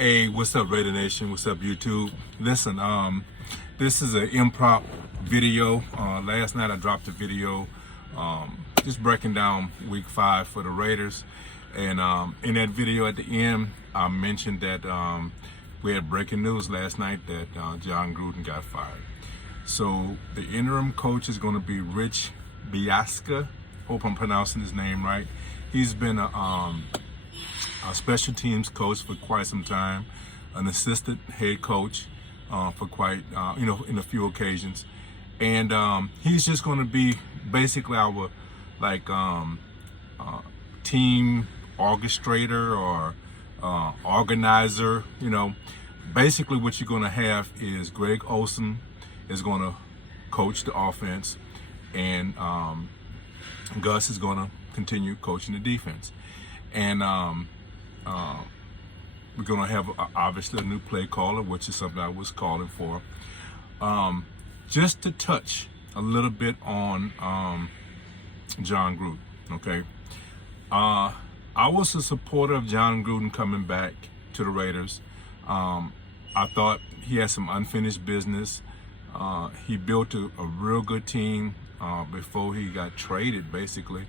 Hey, what's up, Raider Nation? What's up, YouTube? Listen, this is an improv video. Last night I dropped a video just breaking down week 5 for the Raiders. And in that video at the end, I mentioned that we had breaking news last night that John Gruden got fired. So the interim coach is going to be Rich Bisaccia. Hope I'm pronouncing his name right. He's been a special teams coach for quite some time, an assistant head coach for quite, in a few occasions. And he's just going to be basically our team orchestrator or organizer. Basically what you're going to have is Greg Olson is going to coach the offense, and Gus is going to continue coaching the defense. And we're going to have obviously a new play caller, which is something I was calling for. Just to touch a little bit on John Gruden, okay? I was a supporter of John Gruden coming back to the Raiders. I thought he had some unfinished business. He built a real good team before he got traded, basically,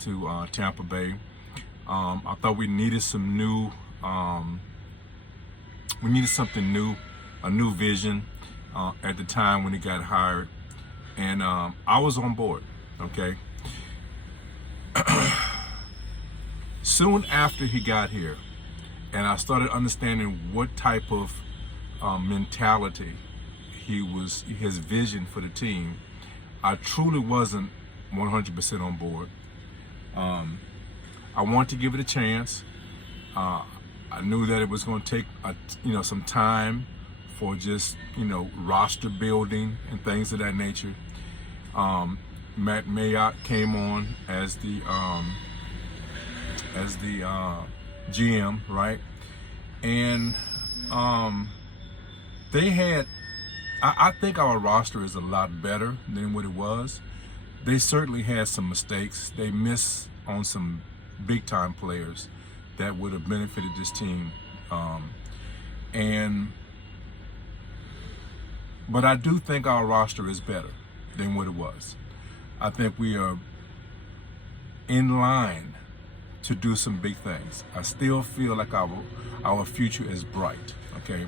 to Tampa Bay. I thought we needed some new, something new, a new vision at the time when he got hired, and I was on board. Okay. Soon after he got here, and I started understanding what type of mentality his vision for the team, I truly wasn't 100% on board. I wanted to give it a chance. I knew that it was going to take some time for just roster building and things of that nature. Matt Mayock came on as the GM, right? And they had. I think our roster is a lot better than what it was. They certainly had some mistakes. They missed on some big-time players that would have benefited this team. But I do think our roster is better than what it was. I think we are in line to do some big things. I still feel like our future is bright, okay?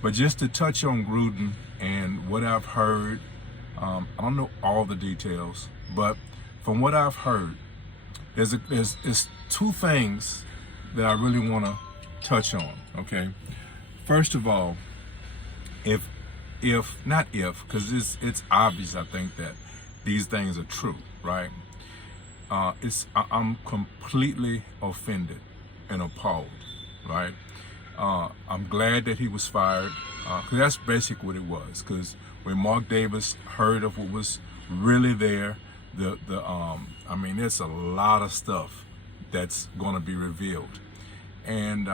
But just to touch on Gruden and what I've heard, I don't know all the details, but from what I've heard, there's two things that I really want to touch on, okay? First of all, because it's obvious, I think, that these things are true, right? I'm completely offended and appalled, right? I'm glad that he was fired, because that's basically what it was. Because when Mark Davis heard of what was really there, there's a lot of stuff that's going to be revealed, and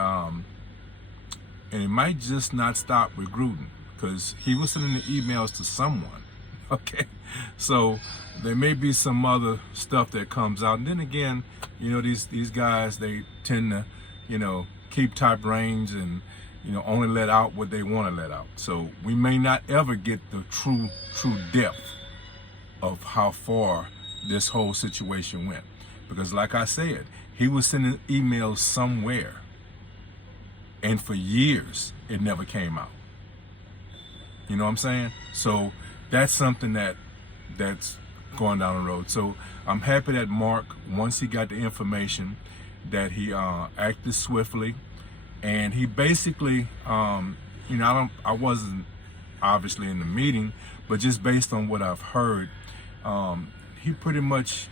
it might just not stop with Gruden, because he was sending the emails to someone. Okay, so there may be some other stuff that comes out, and then again, these guys, they tend to keep tight reins and only let out what they want to let out. So we may not ever get the true depth of how far this whole situation went, because like I said, he was sending emails somewhere, and for years it never came out. You know what I'm saying? So that's something that's going down the road. So I'm happy that Mark, once he got the information, that he acted swiftly, and he basically, I wasn't obviously in the meeting, but just based on what I've heard, he pretty much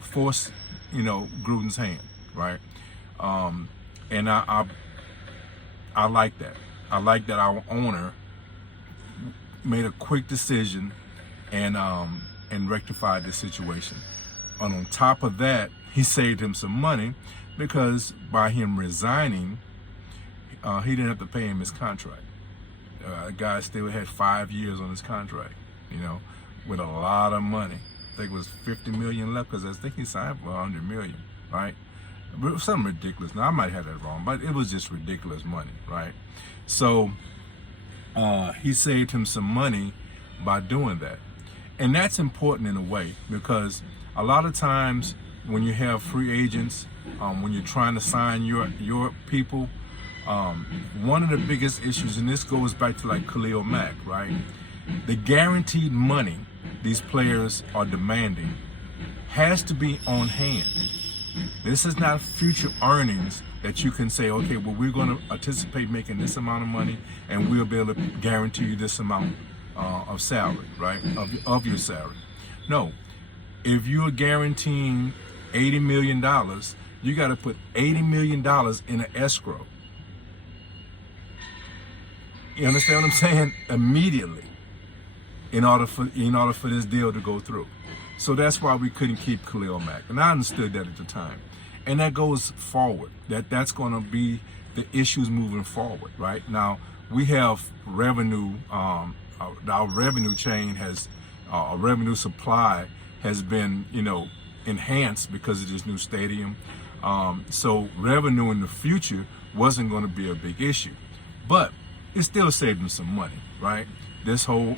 forced, Gruden's hand, right? And I like that. I like that our owner made a quick decision and rectified the situation. And on top of that, he saved him some money, because by him resigning, he didn't have to pay him his contract. The guy still had 5 years on his contract, with a lot of money. I think it was $50 million left, because I think he signed for $100 million, right? something ridiculous. Now I might have that wrong, but it was just ridiculous money, right? So he saved him some money by doing that. And that's important in a way, because a lot of times when you have free agents, when you're trying to sign your people, one of the biggest issues, and this goes back to like Khalil Mack, right? The guaranteed money these players are demanding has to be on hand. This is not future earnings that you can say, okay, well, we're going to anticipate making this amount of money and we'll be able to guarantee you this amount of salary, right? Of your salary. No, if you're guaranteeing $80 million, you got to put $80 million in an escrow. You understand what I'm saying? Immediately, in order for this deal to go through. So that's why we couldn't keep Khalil Mack, and I understood that at the time. And that goes forward. That's going to be the issues moving forward, right? Now we have revenue. Our revenue chain has, our revenue supply has been, enhanced because of this new stadium. So revenue in the future wasn't going to be a big issue, but it still saved them some money, right? This whole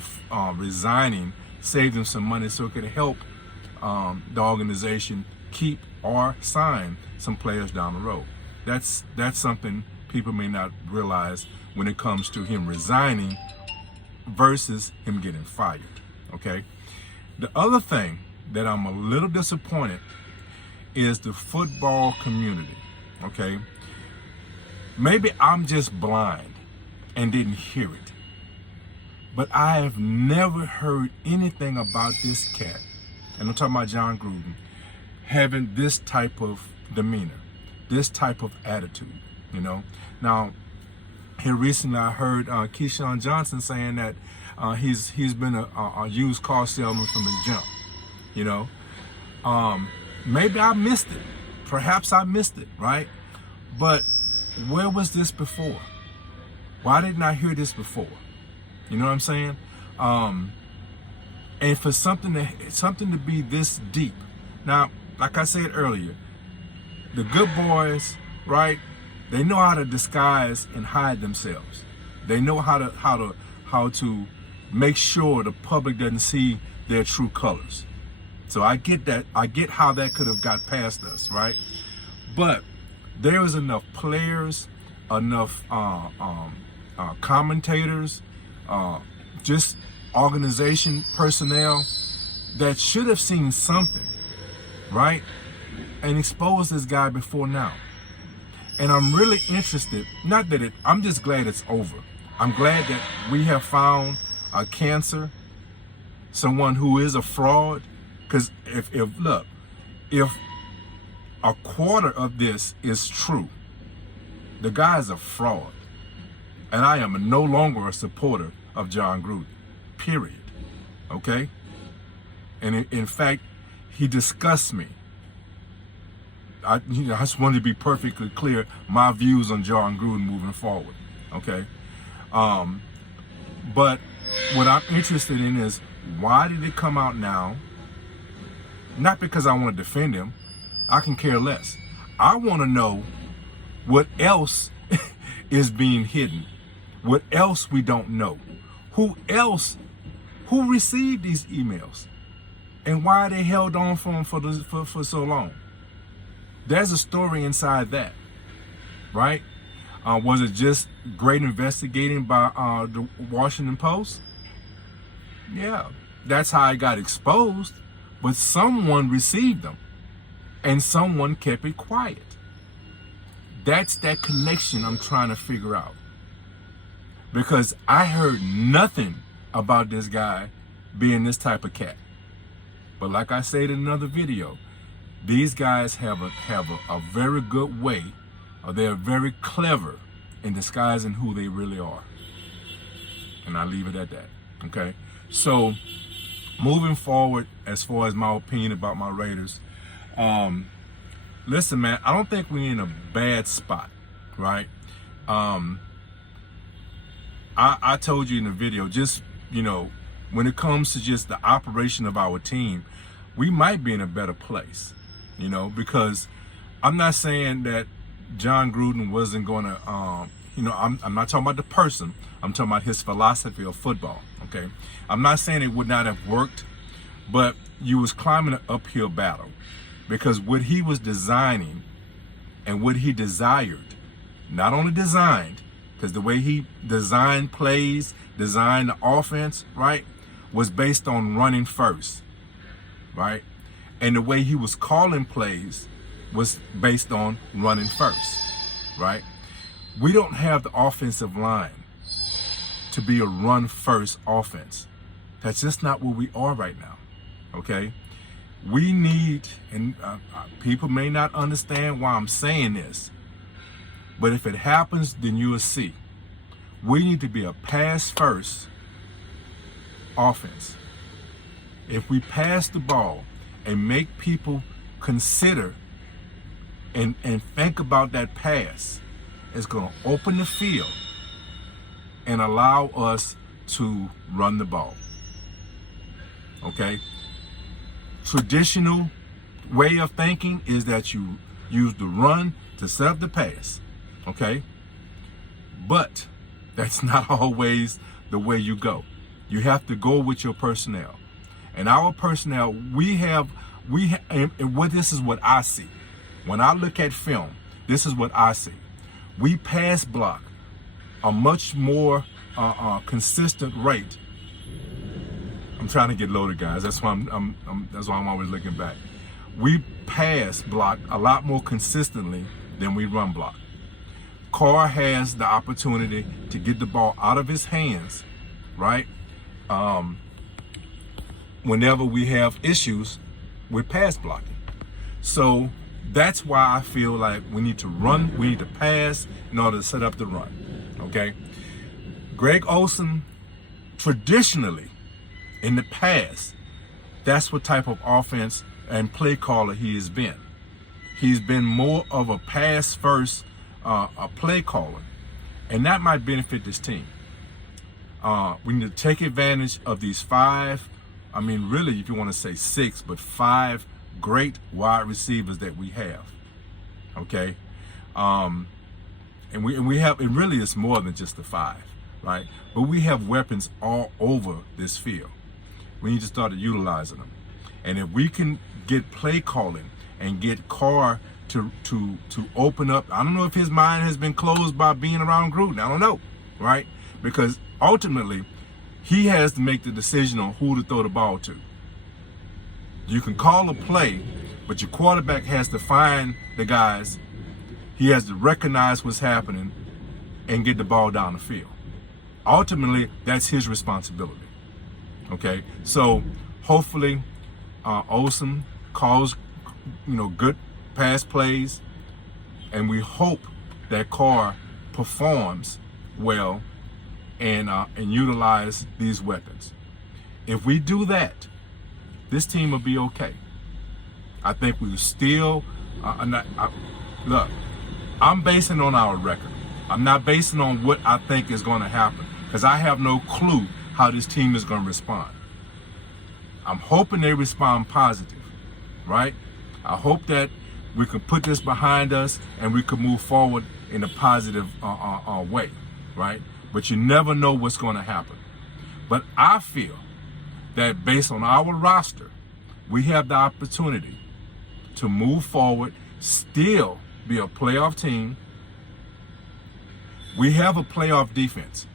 resigning saved them some money so it could help the organization keep or sign some players down the road. That's something people may not realize when it comes to him resigning versus him getting fired, okay? The other thing that I'm a little disappointed is the football community, okay? Maybe I'm just blind and didn't hear it, but I have never heard anything about this cat, and I'm talking about John Gruden, having this type of demeanor, this type of attitude, Now, here recently I heard Keyshawn Johnson saying that he's been a used car salesman from the jump, Maybe I missed it. Perhaps I missed it, right? But where was this before? Why didn't I hear this before? You know what I'm saying? And for something to be this deep. Now, like I said earlier, the good boys, right? They know how to disguise and hide themselves. They know how to make sure the public doesn't see their true colors. So I get that. I get how that could have got past us, right? But there was enough players, enough commentators, just organization personnel that should have seen something, right? And exposed this guy before now. And I'm really interested, I'm just glad it's over. I'm glad that we have found a cancer, someone who is a fraud. Because if a quarter of this is true, the guy's a fraud. And I am no longer a supporter of John Gruden, period. Okay? And in fact, he disgusts me. I just wanted to be perfectly clear, my views on John Gruden moving forward. Okay? But what I'm interested in is, why did it come out now? Not because I want to defend him. I can care less. I want to know what else is being hidden. What else we don't know. Who received these emails? And why they held on for him for so long? There's a story inside that, right? Was it just great investigating by the Washington Post? Yeah, that's how it got exposed. But someone received them, and someone kept it quiet. That's that connection I'm trying to figure out. Because I heard nothing about this guy being this type of cat. But like I said in another video, these guys have a very good way, or they're very clever in disguising who they really are. And I leave it at that. Okay? So, moving forward, as far as my opinion about my Raiders, listen, man, I don't think we're in a bad spot, right? I told you in the video, just, when it comes to just the operation of our team, we might be in a better place, because I'm not saying that John Gruden wasn't going to, I'm not talking about the person. I'm talking about his philosophy of football, okay? I'm not saying it would not have worked, but you was climbing an uphill battle because what he was designing and what he desired, not only designed, because the way he designed plays, designed the offense, right, was based on running first, right? And the way he was calling plays was based on running first, right? We don't have the offensive line to be a run-first offense. That's just not where we are right now, okay? We need, and people may not understand why I'm saying this, but if it happens, then you will see. We need to be a pass-first offense. If we pass the ball and make people consider and think about that pass, it's going to open the field and allow us to run the ball. Okay? Traditional way of thinking is that you use the run to set up the pass. Okay? But that's not always the way you go. You have to go with your personnel. And our personnel, and what this is what I see. When I look at film, this is what I see. We pass block a much more consistent rate. I'm trying to get loaded, guys. That's why that's why I'm always looking back. We pass block a lot more consistently than we run block. Carr has the opportunity to get the ball out of his hands, right? Whenever we have issues with pass blocking. So that's why I feel like we need to run, we need to pass in order to set up the run, okay? Greg Olsen, traditionally, in the past, that's what type of offense and play caller he has been. He's been more of a pass-first a play caller, and that might benefit this team. We need to take advantage of these really, if you want to say 6, but 5 great wide receivers that we have. Okay, and we have, it really is more than just the 5, right? But we have weapons all over this field. We need to start utilizing them, and if we can get play calling and get Carr to open up, I don't know if his mind has been closed by being around Gruden. I don't know, right? Because ultimately, he has to make the decision on who to throw the ball to. You can call a play, but your quarterback has to find the guys. He has to recognize what's happening and get the ball down the field. Ultimately, that's his responsibility. Okay, so hopefully Olsen calls, good pass plays, and we hope that Carr performs well and utilize these weapons. If we do that, this team will be okay. I think we will still, look, I'm basing on our record. I'm not basing on what I think is going to happen, because I have no clue how this team is going to respond. I'm hoping they respond positive, right? I hope that we can put this behind us and we can move forward in a positive way, right? But you never know what's going to happen. But I feel that based on our roster, we have the opportunity to move forward, still be a playoff team. We have a playoff defense.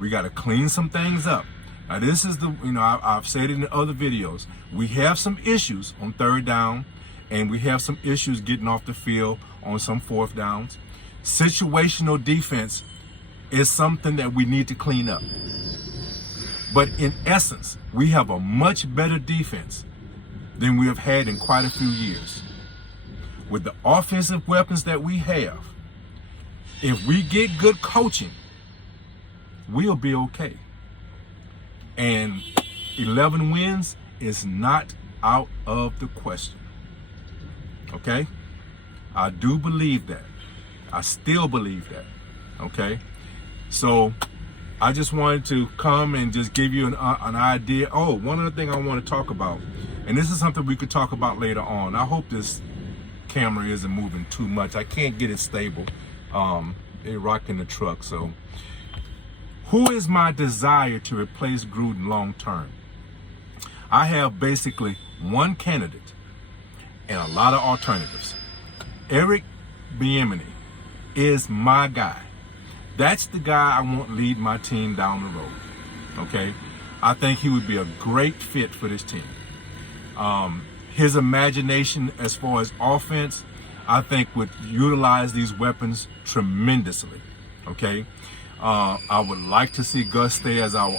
We got to clean some things up. Now, this is I've said it in other videos. We have some issues on 3rd down, and we have some issues getting off the field on some 4th downs. Situational defense is something that we need to clean up. But in essence, we have a much better defense than we have had in quite a few years. With the offensive weapons that we have, if we get good coaching, we'll be okay. And 11 wins is not out of the question. Okay? I do believe that. I still believe that. Okay? So I just wanted to come and just give you an idea. One other thing I want to talk about, and this is something we could talk about later on. I hope this camera isn't moving too much. I can't get it stable. They're rocking the truck. So, who is my desire to replace Gruden long term? I have basically one candidate and a lot of alternatives. Eric Bieniemy is my guy. That's the guy I want to lead my team down the road. Okay, I think he would be a great fit for this team. His imagination as far as offense, I think would utilize these weapons tremendously. Okay, I would like to see Gus stay as our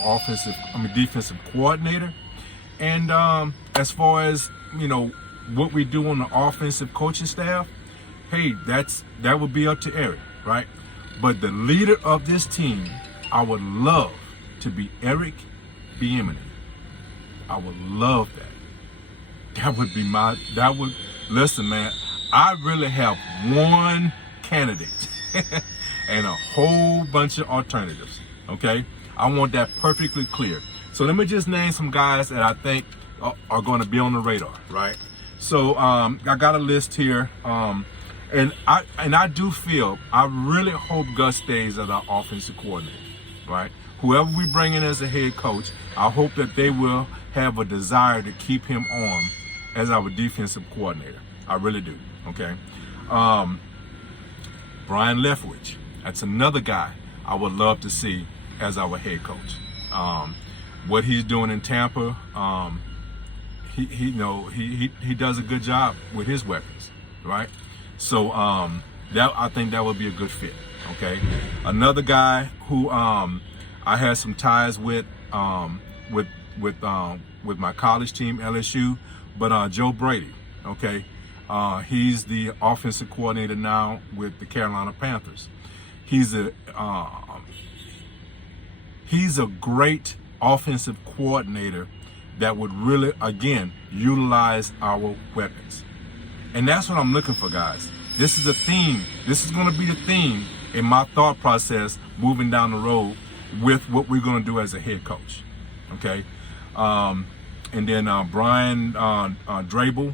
defensive coordinator. And as far as what we do on the offensive coaching staff, hey, that would be up to Eric, right? But the leader of this team, I would love to be Eric Bieniemy. I would love that. Listen, man, I really have one candidate and a whole bunch of alternatives, okay? I want that perfectly clear. So let me just name some guys that I think are going to be on the radar, right? So I got a list here, and I do feel, I really hope Gus stays as our offensive coordinator, right? Whoever we bring in as a head coach, I hope that they will have a desire to keep him on as our defensive coordinator. I really do, okay? Brian Leftwich, that's another guy I would love to see as our head coach. What he's doing in Tampa, he does a good job with his weapons, right? So I think that would be a good fit. Okay, another guy who I had some ties with my college team LSU, but Joe Brady. Okay, he's the offensive coordinator now with the Carolina Panthers. He's a great offensive coordinator that would really, again, utilize our weapons. And that's what I'm looking for, guys. This is a theme. This is going to be a theme in my thought process moving down the road with what we're going to do as a head coach. Okay? And then Brian Drabel,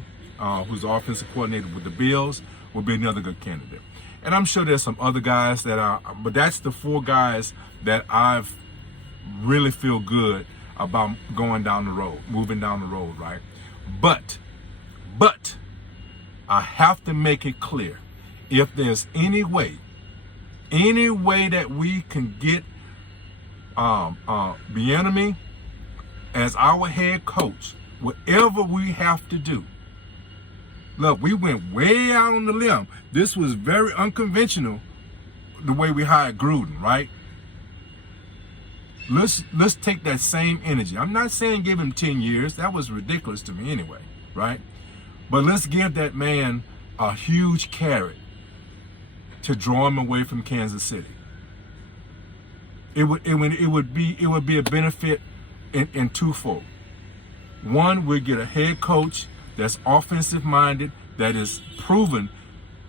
who's the offensive coordinator with the Bills, will be another good candidate. And I'm sure there's some other guys but that's the four guys that I've really feel good about moving down the road, right? But I have to make it clear, if there's any way that we can get Bieniemy as our head coach, whatever we have to do. Look, we went way out on the limb. This was very unconventional, the way we hired Gruden, right? Let's take that same energy. I'm not saying give him 10 years. That was ridiculous to me anyway, right? But let's give that man a huge carrot to draw him away from Kansas City. It would be a benefit in twofold. One, we'll get a head coach that's offensive minded, that is proven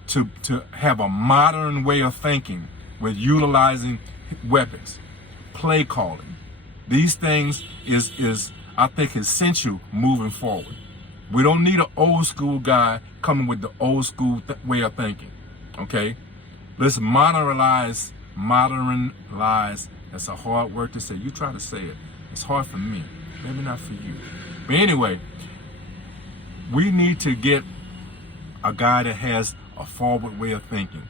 to have a modern way of thinking with utilizing weapons. Play calling. These things is I think essential moving forward. We don't need an old school guy coming with the old school way of thinking. Okay, let's modernize. That's a hard word to say. You try to say it. It's hard for me. Maybe not for you. But anyway, we need to get a guy that has a forward way of thinking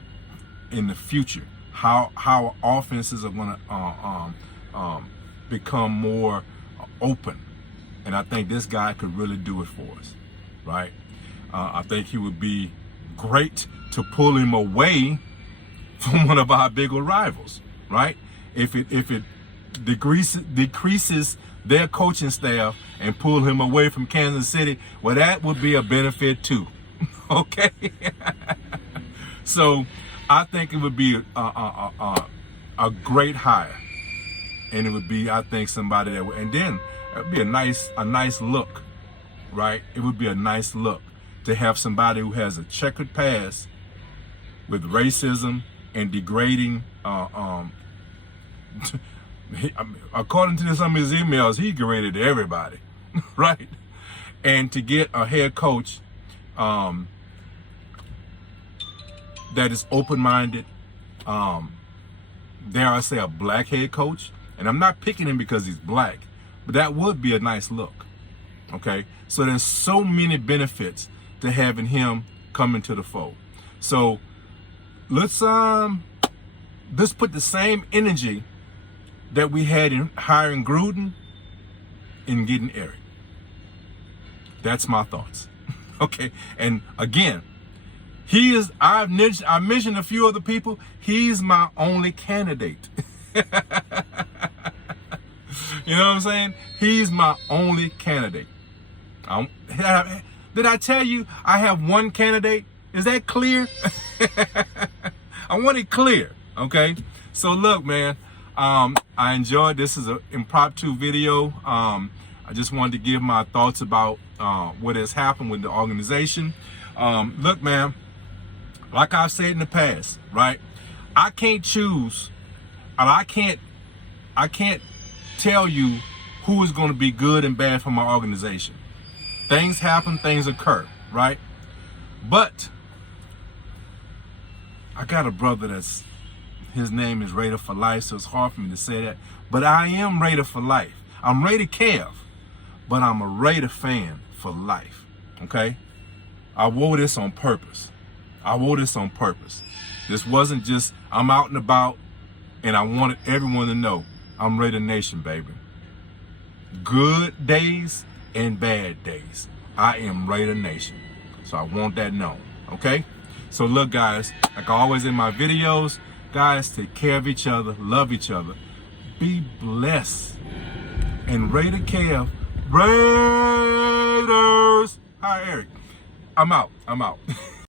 in the future. How offenses are going to become more open. And I think this guy could really do it for us, right? I think he would be great to pull him away from one of our bigger rivals, right? If it decreases their coaching staff and pull him away from Kansas City, well, that would be a benefit too, okay? So I think it would be a great hire, and it would be, I think, somebody that would, and then it would be a nice look, right? It would be a nice look to have somebody who has a checkered past with racism and degrading. According to some of his emails, he degraded everybody, right? And to get a head coach that is open-minded. Dare I say, a black head coach. And I'm not picking him because he's black, but that would be a nice look. Okay, so there's so many benefits to having him come into the fold. So let's put the same energy that we had in hiring Gruden in getting Eric. That's my thoughts. Okay, and again, he is. I mentioned a few other people. He's my only candidate. You know what I'm saying? He's my only candidate. Did I tell you I have one candidate? Is that clear? I want it clear, okay? So look, man, I enjoyed this. Is an impromptu video. I just wanted to give my thoughts about what has happened with the organization. Look, man, like I've said in the past, right? I can't choose, and I can't tell you who is going to be good and bad for my organization. Things happen, things occur, right? But I got a brother his name is Raider for life, so it's hard for me to say that. But I am Raider for life. I'm Raider Kev, but I'm a Raider fan for life, okay? I wore this on purpose. This wasn't just, I'm out and about, and I wanted everyone to know I'm Raider Nation, baby. Good days and bad days, I am Raider Nation. So I want that known, okay? So look, guys, like always in my videos, guys, take care of each other, love each other, be blessed. And Raider Kev, Raiders. Hi, Eric. I'm out.